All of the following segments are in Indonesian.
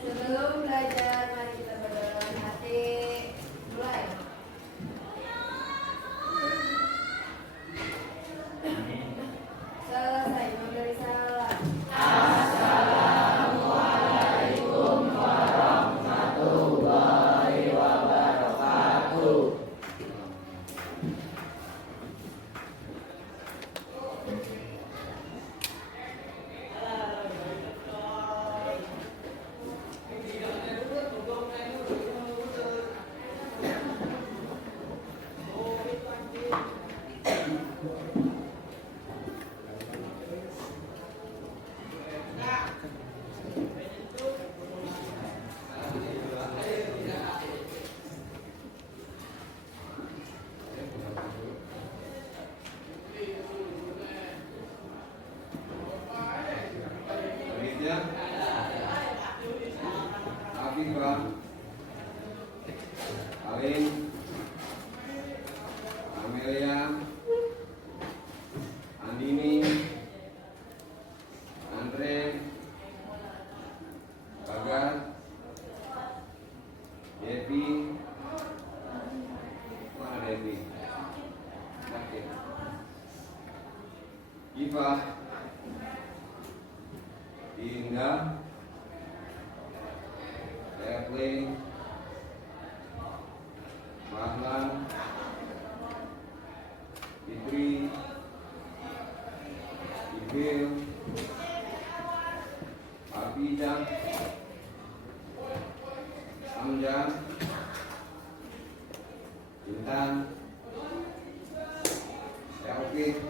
Sebelum belajar, mari kita berdoa hati. Mulai. Selesai memberi salam. Assalamualaikum warahmatullahi wabarakatuh. Afifah, Alim, Amelia, Andini, Andre, Bagas, Devi, mana Devi? Sakit. Iva, Indah, Evelyn, Mahlan, Fitri, Ibil, Abida, Hamzah, Intan, Taufik,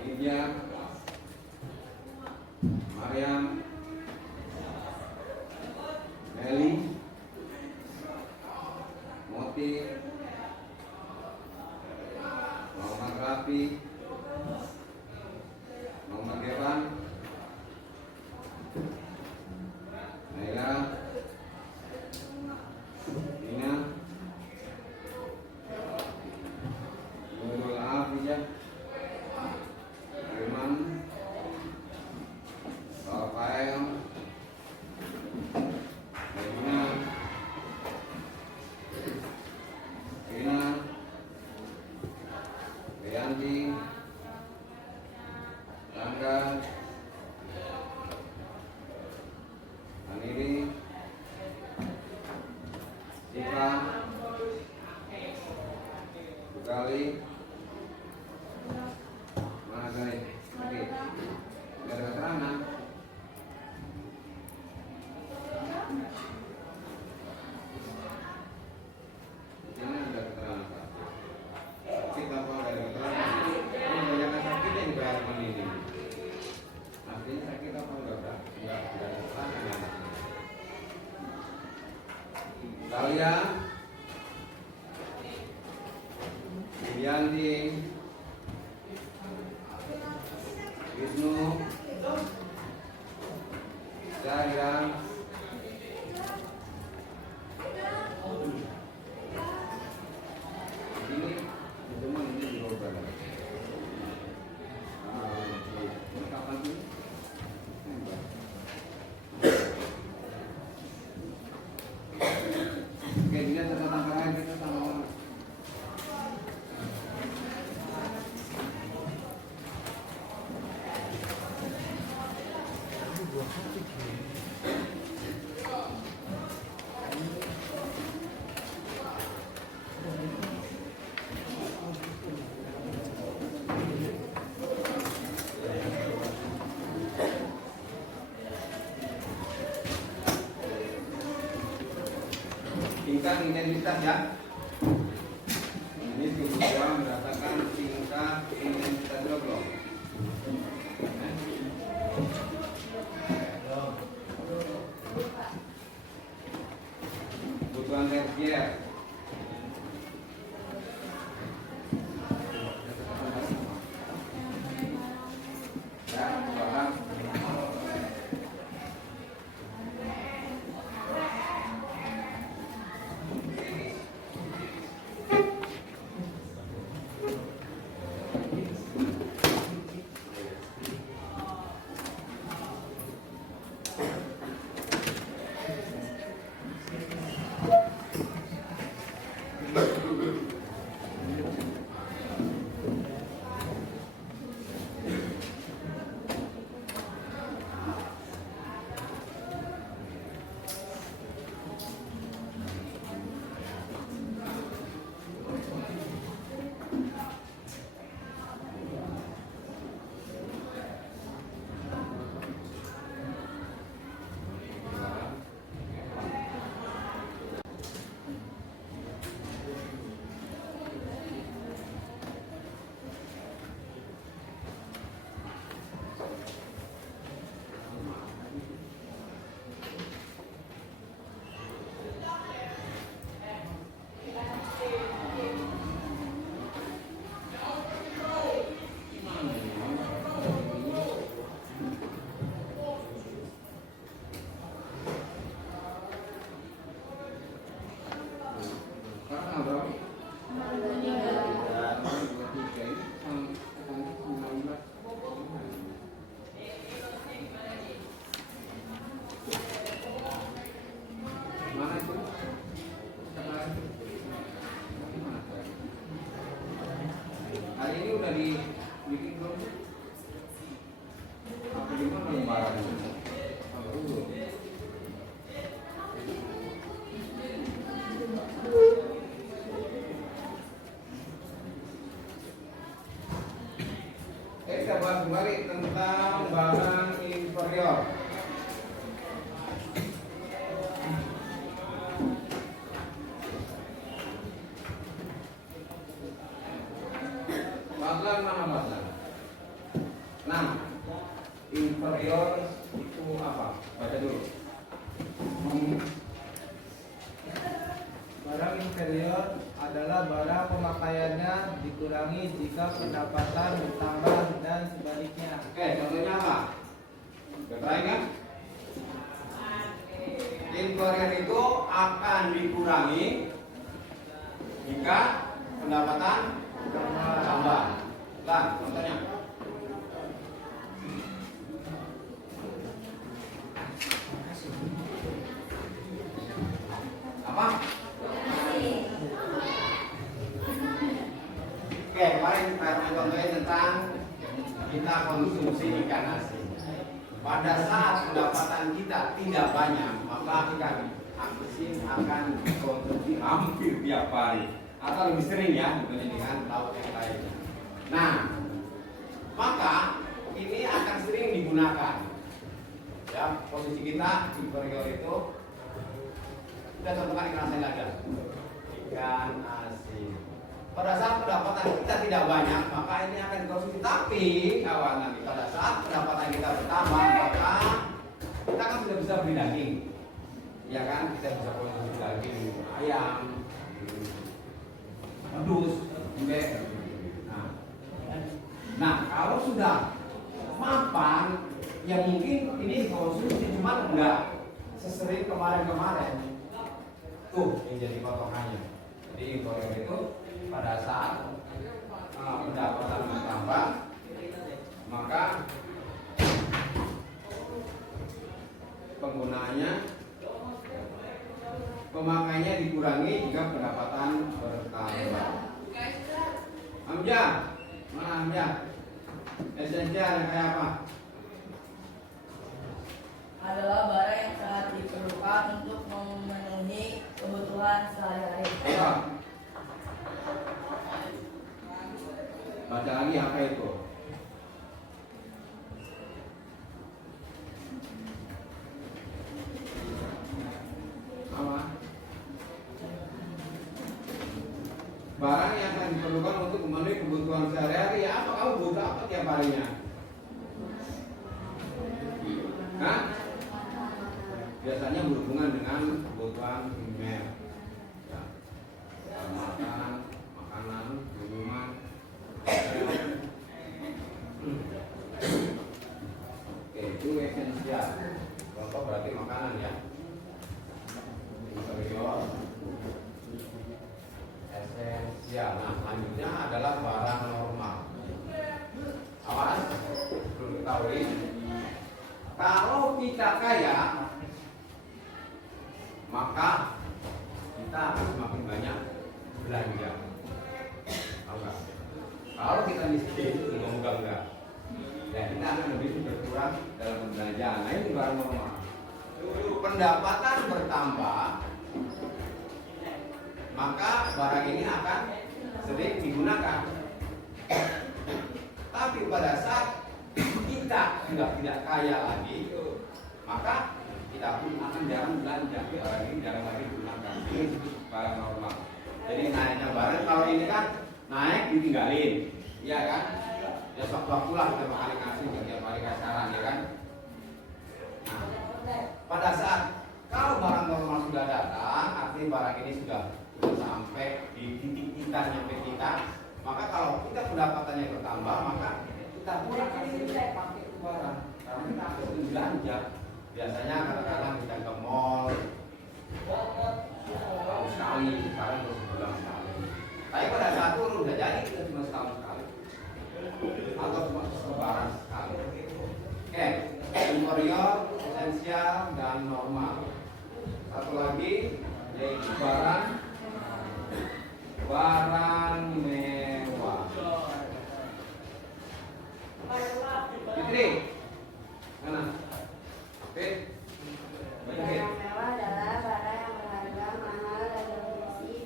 Lydia, Mariam, Meli, Moti, Muhammad Rafi, Muhammad Gevan, Naila, Dina, Nurul Afiyah, Firman, Rafael, Medina, Rina, Rianti, Rangga, Aniri, Siva, Bukali, mana Gali? Oke, nggak ada keterangan. Ini ada keterangan Pak. Kita mau ada keterangan. Ini banyak sakitnya juga teman ini. Artinya sakit apa enggak Pak? Enggak ada keterangan. Dahlia, Yanti, Wisnu, Zahira, ini semua ini dirubah. Ini kapan sih? Oke, ini catatan terakhir kita sama. Tingkat identitas ya. Ini juga mendapatkan tingkat identitas belum? Kebutuhan tersier. Ya. barang itu. Kalau dulu. Kita bahas kembali tentang barang inferior. Batlan mana batlan? 6. Inferior itu apa? Baca dulu. Barang inferior adalah barang pemakaiannya dikurangi jika pendapatan bertambah dan sebaliknya. Oke, contohnya apa? Udah kan? Inferior itu akan dikurangi jika pendapatan tambah. Lan, contohnya. Apa? Oke, kemarin saya contohnya tentang kita konsumsi ikan asin. Pada saat pendapatan kita tidak banyak, maka ikan asin akan dikonsumsi hampir tiap hari atau lebih sering ya dibanding dengan lauk yang lain. Nah, maka ini akan sering digunakan. Ya, posisi kita inferior itu kita contohkan ikan asin aja. Ikan asin. Pada saat pendapatan kita tidak banyak, maka ini akan dikonsumsi. Tapi kawan nanti pada saat pendapatan kita bertambah, maka kita kan sudah bisa beli daging, ya kan? Kita bisa konsumsi daging ayam, pedus, bebek. Nah, kalau sudah mapan, ya mungkin ini konsumsi cuma enggak sesering kemarin-kemarin. Tuh yang jadi potongannya. Jadi inferior itu pada saat pendapatan bertambah, maka penggunaannya pemakainya dikurangi jika pendapatan bertambah. Hamzah, mana Hamzah? Esensial kayak apa? Adalah barang yang sangat diperlukan untuk memenuhi kebutuhan sehari-hari. Baca lagi apa itu? Apa? Barang yang akan diperlukan untuk memenuhi kebutuhan sehari-hari. Apa kamu butuh apa tiap harinya? Hah? Biasanya berhubungan dengan kebutuhan primer. Ya. Makan, makanan, minuman. Oke, itu esensial. Contoh berarti makanan ya. Inferior, esensial. Nah, selanjutnya adalah barang normal. Awas, perlu diketahui. Kalau kita kaya, maka kita akan semakin banyak belanja. Enggak. Kalau kita miskin, enggak. Ya kita akan lebih berkurang dalam belanjaan. Nah ini barang normal. Pendapatan bertambah, maka barang ini akan sering digunakan. Tapi pada saat kita sudah tidak kaya lagi, maka kita pun akan jarang belanja. Barang ini jarang lagi digunakan. Ini barang normal. Jadi naiknya barang kalau ini kan naik ditinggalin, iya kan? Ya waktu lah kita makan ikan asin tiap hari kasaran, ya kan? Nah, pada saat kalau barang normal sudah datang, artinya barang ini sudah sampai di titik kita, nyampe kita, maka kalau kita pendapatannya bertambah, maka kita pun akan sering pakai itu barang karena kita harus belanja. Biasanya kadang-kadang kita ke mall tahun sekali, sekarang terus sebulan sekali. Tapi pada saat itu udah jadi kita cuma setahun sekali atau cuma lebaran sekali. Oke, inferior, esensial, dan normal. Satu lagi yaitu barang mewah. Fitri, Mana? Oke. Barang mewah adalah barang yang berharga, mahal, dan berfungsi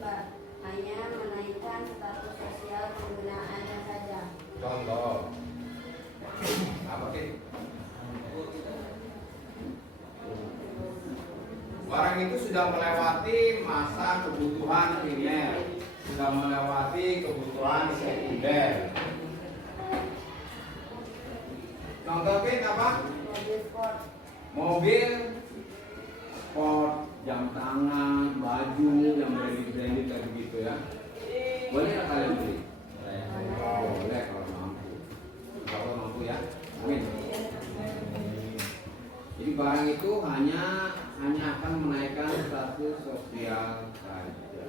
hanya menaikkan status sosial penggunaannya saja. Contoh. Apa sih? Barang itu sudah melewati masa kebutuhan primer, sudah melewati kebutuhan sekunder. Contoh apa? Mobil sport, Mobil sport, jam tangan, baju yang branded kayak begitu ya. Boleh nggak kalian beli? Boleh kalau mampu. Kalau mampu ya. Amin. Jadi barang itu hanya akan menaikkan status sosial saja.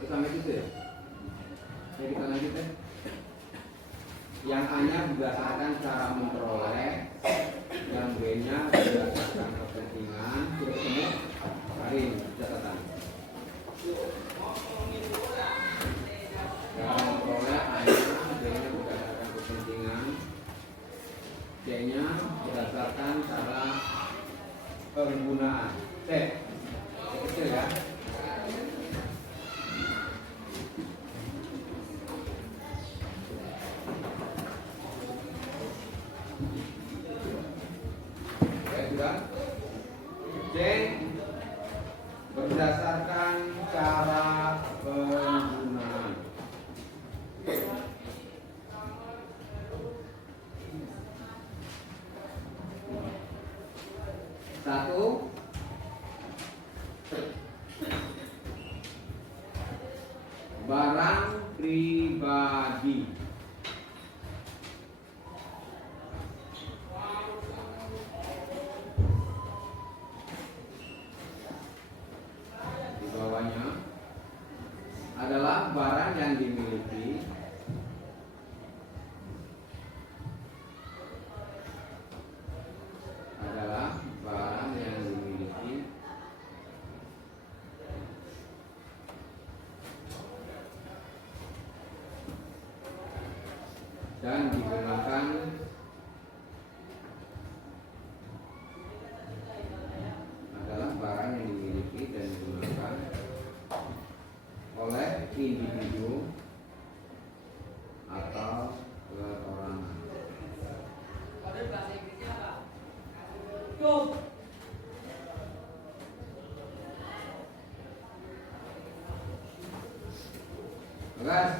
Terus sampai situ ya. Jadi kita lanjut ya. Yang hanya berdasarkan cara memperoleh, yang B-nya berdasarkan kepentingan. Sudah ketemu? Hari catatan. Cara memperoleh hanya B-nya berdasarkan kepentingan, C-nya berdasarkan cara penggunaan. C kecil ya. C berdasarkan cara penggunaan. Satu, barang pribadi. Di bawahnya adalah barang yang dimiliki dan digunakan adalah barang yang dimiliki dan digunakan oleh individu atau perorangan. Bagas,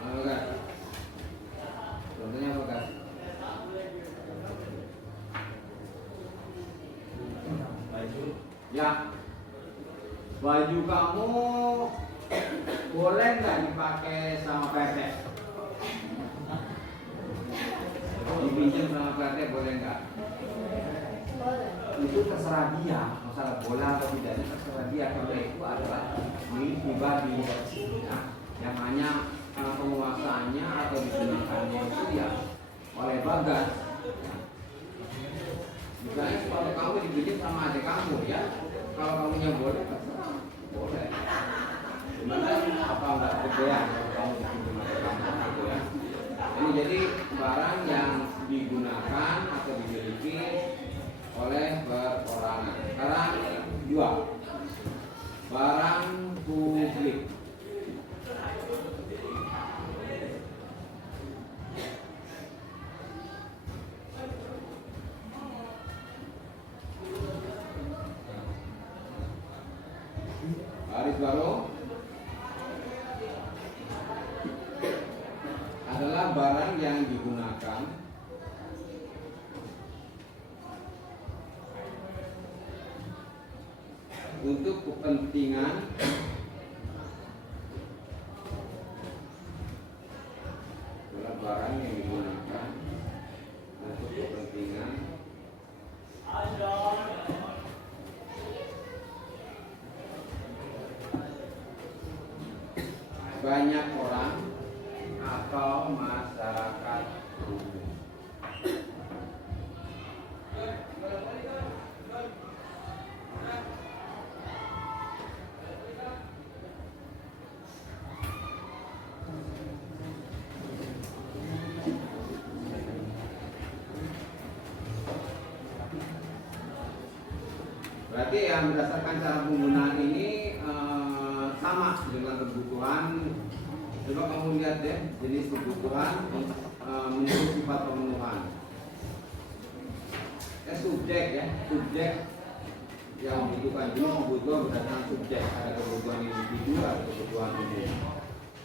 mana Bagas? Contohnya apa Bagas? Baju. Ya, baju kamu boleh nggak dipakai sama PT? Dipinjam sama PT boleh nggak? Itu terserah dia, masalah bola atau tidak terserah dia, karena itu adalah milik pribadi. Nah, yang hanya penguasaannya atau digunakannya itu ya oleh Bagas. Misalnya sepatu kamu dipinjam sama adik kamu ya, kalau kamunya boleh, terserah boleh. Gimana apa nggak kegedean kalau kamu dipinjam adik kamu gitu ya. Ini jadi barang yang digunakan atau dimiliki oleh perorangan. Sekarang dua, barang publik. Baris baru adalah barang yang digunakan untuk kepentingan adalah barang yang digunakan untuk kepentingan banyak orang atau masyarakat umum. berarti yang berdasarkan cara penggunaan ini sama dengan kebutuhan. Coba kamu lihat deh jenis kebutuhan menurut sifat pemenuhan. Subjek ya, subjek yang membutuhkan jenis kebutuhan berdasarkan subjek. Ada kebutuhan individu, ada kebutuhan umum.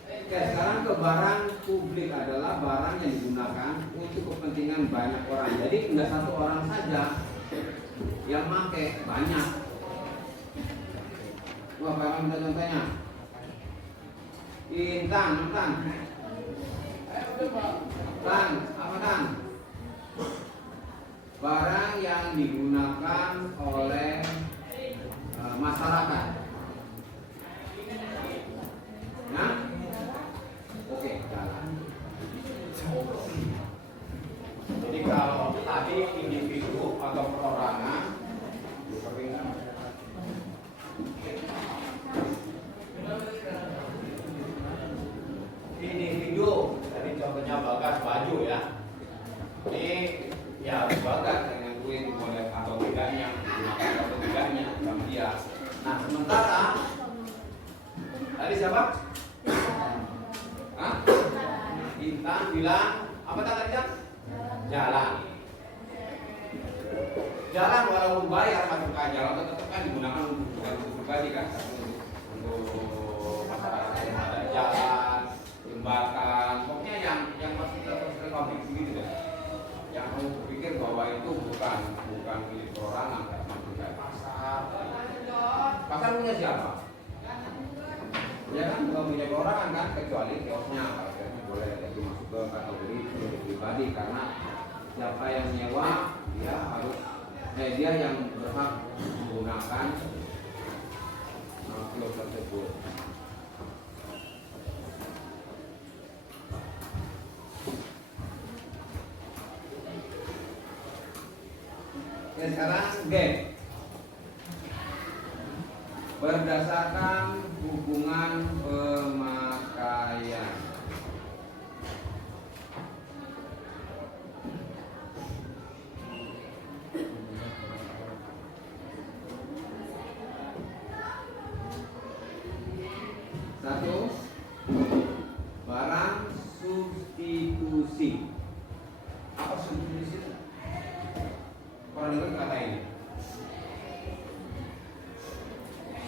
Oke, sekarang ke barang publik adalah barang yang digunakan untuk kepentingan banyak orang. Jadi enggak satu orang saja yang pakai, banyak. Wah, kalau minta contohnya. Intan, Tan. Tan, apa Tan? Barang yang digunakan oleh masyarakat. Nah, oke, jalan. Jadi kalau tadi individu atau perorangan, individu, tadi contohnya Bagas baju ya. Ini ya Bagas dengan duit boleh atau tidaknya, digunakan atau tidaknya sama dia. Nah sementara tadi siapa? Hah? Intan bilang apa tadi Jam? Jalan. Jalan walaupun bayar masuk ke jalan tetap kan digunakan untuk pribadi kan, untuk masyarakat yang ada jalan, jembatan, pokoknya yang masih terkait publik begitu deh. Yang kamu pikir bahwa itu bukan milik perorangan, kayak pasar. Pasar punya siapa? Ya kan bukan milik perorangan kan, kecuali kiosnya, kalau kiosnya boleh jadi masuk ke kategori milik pribadi karena siapa yang nyewa dia yang berhak menggunakan kios tersebut. Ya, sekarang G. Berdasarkan hubungan pemakaian. Satu, barang substitusi. Apa substitusi? Pernah dengar kata ini?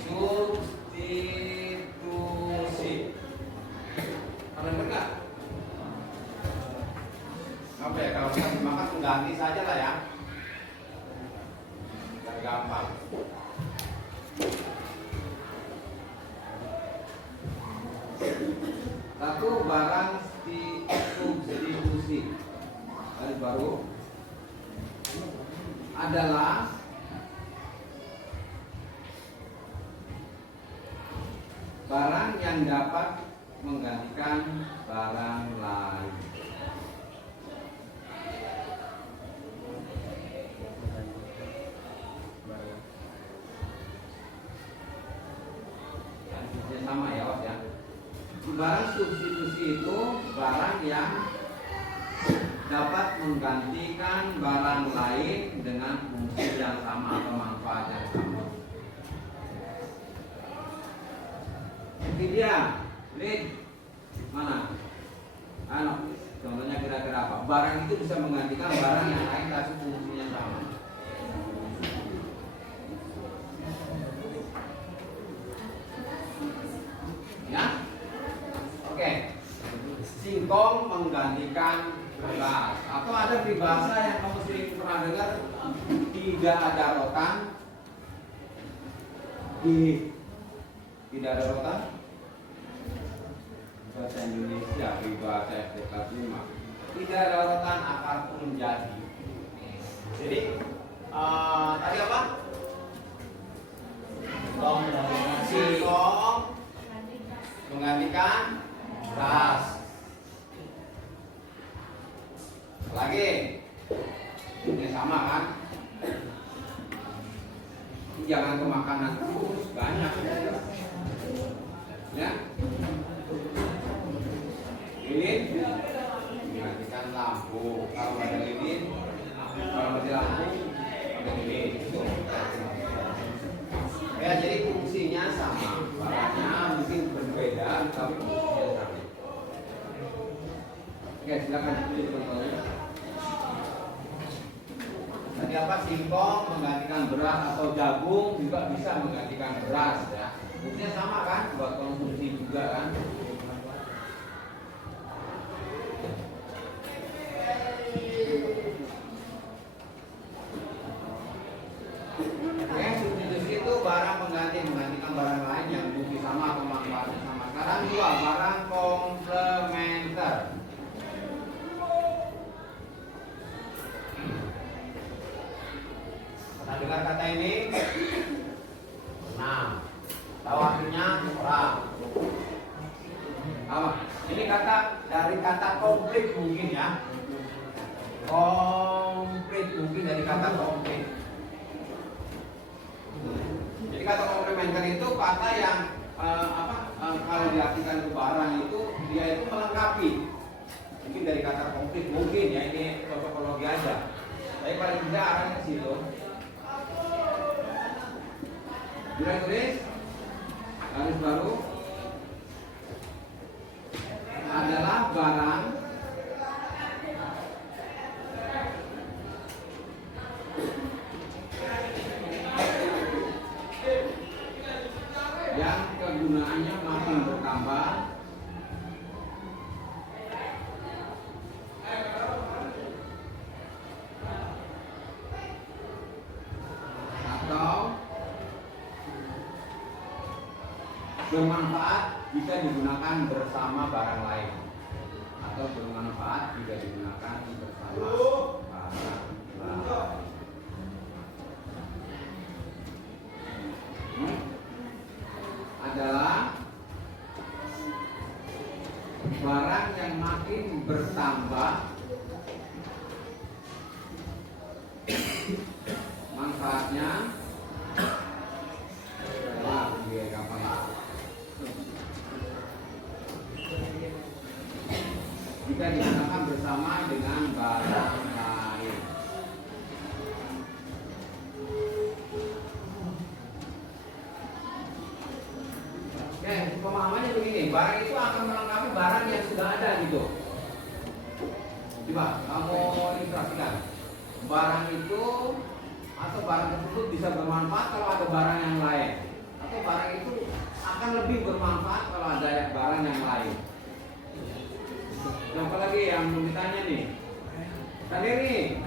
Substitusi. Pernah dengar nggak? Apa ya, kalau kita dimakan mengganti saja lah ya. Biar gampang. Satu, barang substitusi. Garis baru adalah barang yang dapat menggantikan barang lain. Ya, sama ya, Os ya. Barang substitusi itu barang yang dapat menggantikan barang lain dengan fungsi yang sama atau manfaat yang sama. Ini dia, lihat mana? Contohnya kira-kira apa? Barang itu bisa menggantikan barang yang lain tapi fungsinya sama. Ya, oke. Singkong menggantikan gelas. Atau ada peribahasa yang kamu sering pernah dengar, tidak ada rotan, tidak ada rotan. Bahasa Indonesia peribahasa FDK 5. Tidak ada rotan akar pun jadi. Jadi tadi apa? Singkong menggantikan gelas. Lagi ini sama kan? Jangan ke makanan terus, banyak ya. Lilin menggantikan lampu. Kalau ada lilin, kalau mati lampu ada lilin. Ya, jadi fungsinya sama, barangnya mungkin berbeda, tapi fungsinya sama. Oke, silakan teman-teman. Tadi apa, singkong menggantikan beras atau jagung juga bisa menggantikan beras ya. Fungsinya sama kan, buat konsumsi juga kan. Oke, substitusi itu barang pengganti menggantikan barang lain yang fungsi sama atau manfaatnya sama. Sekarang dua, barang komplementer. Pernah dengar kata ini? Nah, tahu artinya orang. Apa? Ini kata dari kata komplit mungkin ya. Komplit mungkin dari kata komplit. Jadi kata komplementer itu kata yang kalau diartikan ke barang itu dia itu melengkapi. Mungkin dari kata komplit mungkin ya, ini topologi aja. Tapi paling tidak arahnya ke situ. Tulis garis baru adalah barang yang kegunaannya makin bertambah atau bermanfaat jika digunakan bersama barang lain, atau bermanfaat jika digunakan bersama barang lain. Adalah barang yang makin bertambah manfaatnya. Jika digunakan bersama dengan barang lain. Oke, pemahamannya begini, barang itu akan melengkapi barang yang sudah ada gitu. Coba kamu ilustrasikan. Barang itu atau barang tersebut bisa bermanfaat kalau ada barang yang lain, atau barang itu akan lebih bermanfaat kalau ada barang yang lain. Siapa lagi yang belum ditanya nih? Sendiri.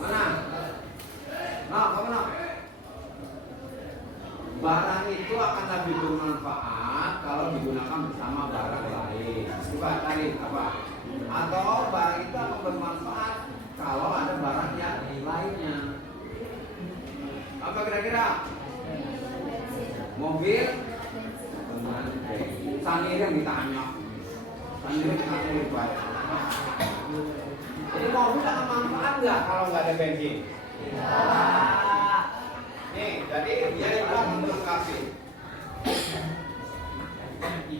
Mana? Nah, kamu nak? Barang itu akan lebih bermanfaat kalau digunakan bersama barang lain. Coba cari apa? Atau barang itu akan bermanfaat kalau ada barang yang lainnya. Apa kira-kira? Mobil? Sendiri yang ditanya. Sendiri ngaku buat. Jadi mobil akan manfaat nggak kalau nggak ada bensin? Nih, jadi dia itu akan melengkapi.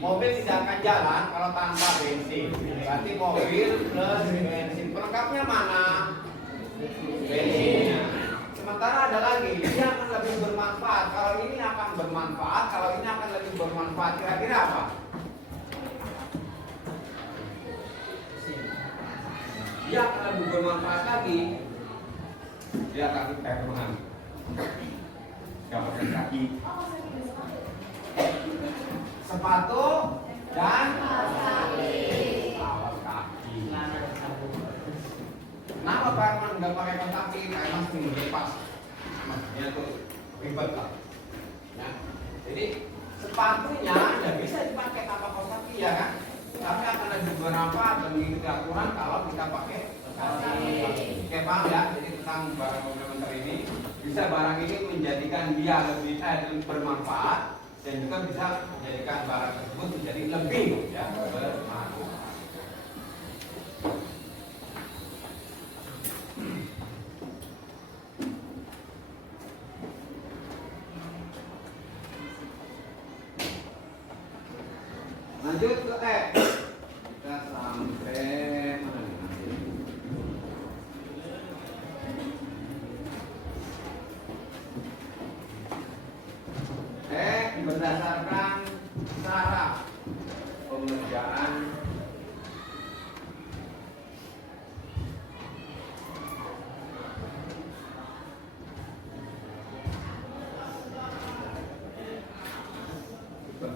Mobil tidak akan jalan kalau tanpa bensin. Berarti mobil plus bensin. Pelengkapnya mana? Bensinnya. Sementara ada lagi, dia akan lebih bermanfaat. Kalau ini akan bermanfaat, kalau ini akan lebih bermanfaat. Kira-kira apa? Dia akan lebih bermanfaat lagi. Dia akan teman. Gak pakai kaki. Sepatu dan alas kaki. Kenapa Barman nggak pakai kaos kaki? Karena mesti lepas. Dia tuh ribet lah. Ya. Jadi sepatunya nggak bisa dipakai tanpa kaos kaki ya kan? Tapi akan lebih bermanfaat dan mengikuti aturan kalau kita pakai kaos kaki. Oke, paham ya? Jadi tentang barang komplementer ini, bisa barang ini menjadikan dia lebih bermanfaat dan juga bisa menjadikan barang tersebut menjadi lebih ya, bermanfaat. Lanjut ke E. Kita sampai mana nih nanti?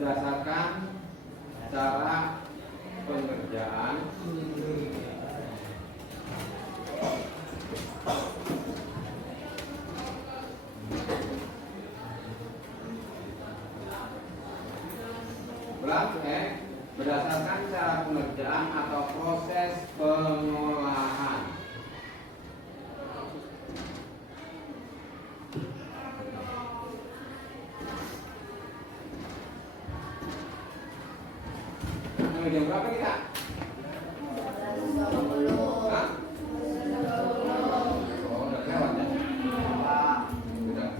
berdasarkan cara pengerjaan berdasarkan cara pengerjaan atau proses pengolahan. Jam berapa kita? Hah? Oh, udah lewat ya? Udah.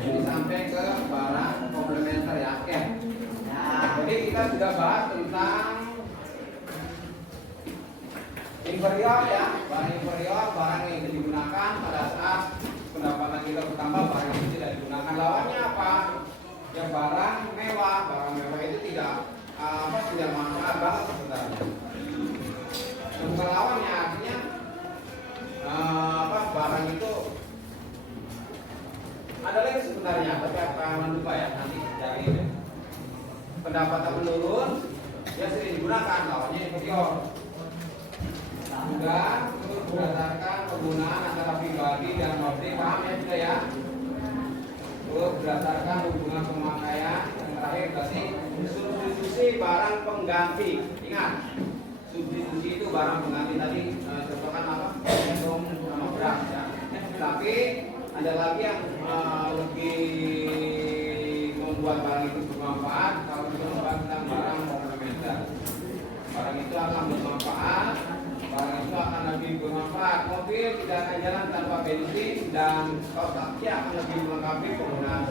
Jadi sampai ke barang komplementer ya, oke. Jadi kita sudah bahas tentang inferior ya, barang inferior, barang yang tidak digunakan pada saat pendapatan kita bertambah, barang itu tidak digunakan. Lawannya apa? Ya barang mewah itu tidak tidak manfaat banget sebenarnya. Bukan lawannya, artinya barang itu ada lagi sebenarnya, tapi akan lupa ya nanti cari ini. Pendapatan menurun, ya sering digunakan, lawannya inferior. Juga berdasarkan penggunaan antara pribadi dan pabrik, paham ya sudah ya? Terus berdasarkan hubungan pemakaian, yang terakhir berarti substitusi barang pengganti. Ingat, substitusi itu barang pengganti tadi contohkan apa? Gendong sama beras ya. Tapi ada lagi yang lebih membuat barang itu bermanfaat kalau kita membahas tentang barang komplementer. Barang itu akan bermanfaat, barang itu akan lebih bermanfaat. Mobil tidak akan jalan tanpa bensin dan kaos kaki akan lebih melengkapi penggunaan